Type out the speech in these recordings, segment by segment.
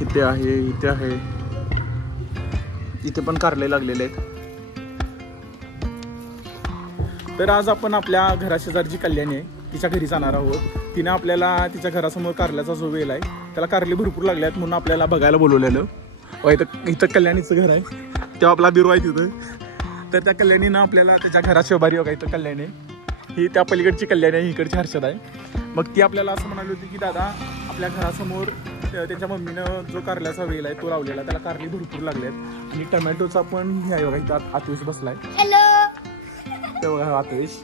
इथे आहे, इथे आहे, इथे पण कारले लागलेले आहेत. तर आज आपण आपल्या घराशेजारची कल्याणी आहे तिच्या घरी जाणार आहोत. तिने आपल्याला तिच्या घरासमोर कारल्याचा जो वेल आहे त्याला कारले भरपूर लागले आहेत म्हणून आपल्याला बघायला बोलवलेलं. इथं कल्याणीचं घर आहे, तेव्हा आपला बिरो आहे तिथं. तर त्या कल्याणीनं आपल्याला त्याच्या घरात शोभारी बघा. इथं कल्याणी ही त्या पलीकडची कल्याणी आहे, इकडची हर्षद आहे. मग ती आपल्याला असं म्हणाली होती की दादा आपल्या घरासमोर त्यांच्या मम्मीनं जो कारल्याचा वेल आहे तो लावलेला, त्याला कारली भरपूर लागले आहेत. आणि टमॅटोचा पण हे आहे बघा, इथं आतवेश बसलाय. ते बघा आतवेश.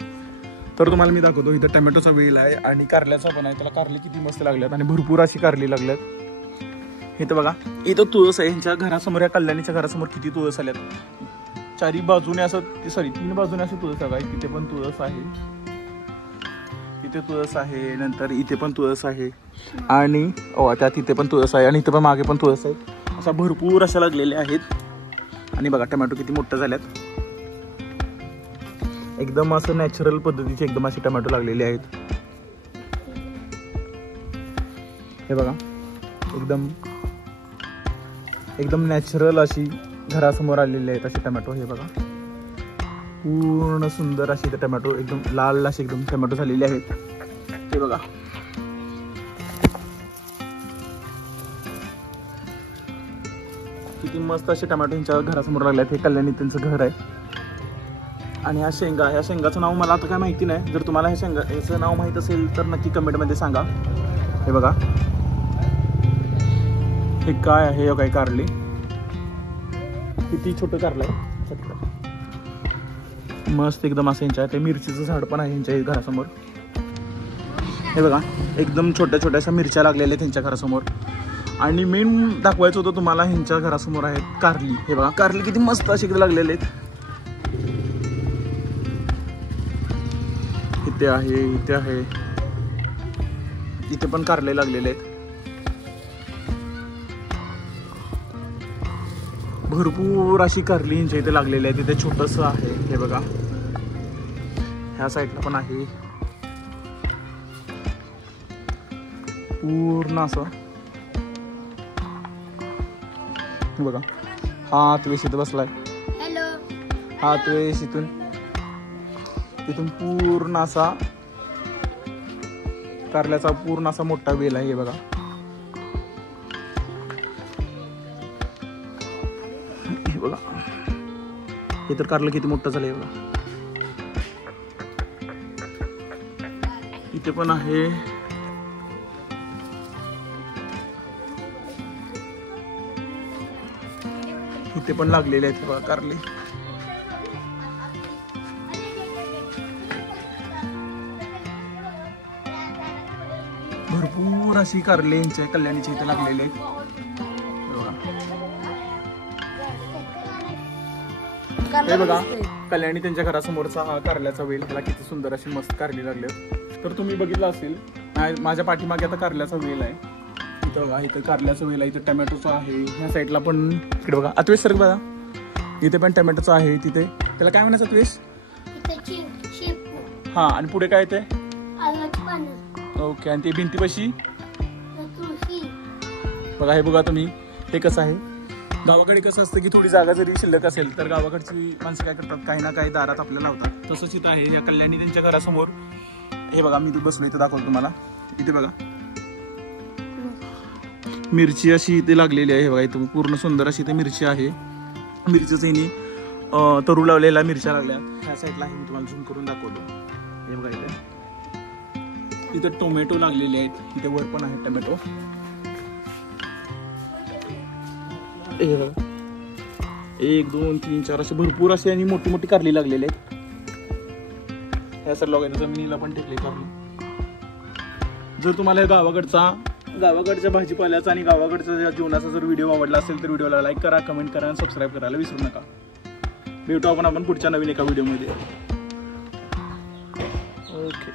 तर तुम्हाला मी दाखवतो, इथं टमॅटोचा वेल आहे आणि कारल्याचा पण आहे. त्याला कारली किती मस्त लागल्यात आणि भरपूर अशी कारली लागल्यात. इथं बघा, इथं तुळस आहे. यांच्या घरासमोर, या कल्याणीच्या घरासमोर किती तुळस आल्यात. चारी बाजूने असं, सॉरी 3 बाजूने असं तुळस आहे. तिथे पण तुळस आहे, इथे तुळस आहे, नंतर इथे पण तुळस आहे आणि त्या तिथे पण तुळस आहे आणि इथे पण मागे पण तुळस आहे. अशा भरपूर अशा लागलेल्या आहेत. आणि बघा टमॅटो किती मोठे झाल्यात. एकदम असं नॅचरल पद्धतीचे एकदम असे टमॅटो लागलेले आहेत. हे बघा, एकदम नॅचरल अशी घरासमोर आलेले आहेत असे टमॅटो. हे बघा, पूर्ण सुंदर असे ते टमॅटो, एकदम लाल असे एकदम टमॅटो झालेले आहेत. हे बघा, किती मस्त असे टमॅटो यांच्या घरासमोर लागले आहेत. हे कल्याणी त्यांचं घर आहे. आणि ह्या शेंगाचं नाव मला आता काय माहिती नाही. जर तुम्हाला ह्याचं नाव माहीत असेल तर नक्की कमेंटमध्ये सांगा. हे बघा, हे काय आहे, काय कारली, किती छोटं कारलं आहे मस्त एकदम असं यांच्या. ते मिरचीचं झाड पण आहे यांच्या घरासमोर. हे बघा, एकदम छोट्या छोट्याशा मिरच्या लागलेल्या आहेत त्यांच्या घरासमोर. आणि मेन दाखवायचं होतं तुम्हाला, ह्यांच्या घरासमोर आहेत कारली. हे बघा, कारली किती मस्त अशी इकडे लागलेले आहेत. इथे आहे, इथे आहे, इथे पण कारले लागलेले आहेत. भरपूर अशी कारली यांच्या इथे लागलेली आहे. तिथे छोटंसं आहे. हे बघा, ह्या साईडला पण आहे. पूर्ण असं बघा, हा आतवेश इथं बसलाय. हा आतवेश इथून पूर्ण असा कारल्याचा पूर्ण असा मोठा वेल आहे. हे बघा, हे बघा, हे तर कारलं किती मोठं झालंय. बघा, इथे पण आहे. इथे पण लागलेले आहेत बघा कारले. भरपूर अशी कारले यांच्या कल्याणीच्या इथे लागलेले आहेत. हे बघा, कल्याणी त्यांच्या घरासमोरचा हा कारल्याचा वेल, त्याला किती सुंदर अशी मस्त कारली लागले. तर तुम्ही बघितलं असेल, माझ्या पाठीमागे आता कारल्याचा वेल आहे. इथं बघा, इथं कारल्याचा वेल आहे, इथं टमॅटोचा आहे. ह्या साईडला पण इकडे बघा अत्वेश सर बघा, इथे पण टमॅटोचा आहे. तिथे त्याला काय म्हणायचं अत्वेश? हा, आणि पुढे काय येते? ओके, आणि ती भिंतीपाशी बघा. हे बघा तुम्ही, हे कसं आहे. गावाकडे कसं असतं की थोडी जागा जरी शिल्लक असेल तर गावाकडची माणसं काय करतात, काही ना काही दारात आपल्याला लावतात. तसंच इथं आहे या कल्याणी त्यांच्या घरासमोर. हे बघा, मी बसलो इथं, दाखवतो तुम्हाला. इथे बघा, मिरची अशी इथे लागलेली आहे. हे बघा, इथं पूर्ण सुंदर अशी इथे मिरची आहे. मिरचीचं इनी तरू लावलेल्या मिरच्या लागल्या. ह्या साईडला आहे, मी तुम्हाला झूम करून दाखवतो. हे बघा, इथे टोमॅटो लागलेले आहेत. इथे वर पण आहे टोमॅटो. हे बघा, 1 2 3 4 असे भरपूर असे आणि मोठी मोठी कारली लागलेली आहेत. ह्या सर लोकांच्या जमिनीला पण टेकले कारली. जर तुम्हाला गावाकडच्या भाजीपाल्याचा आणि गावाकडच्या जीवनाचा जर व्हिडिओ आवडला असेल तर व्हिडिओला लाईक करा, कमेंट करा आणि सबस्क्राईब करायला विसरू नका. भेटू आपण पुढच्या नवीन एका व्हिडिओमध्ये. ओके.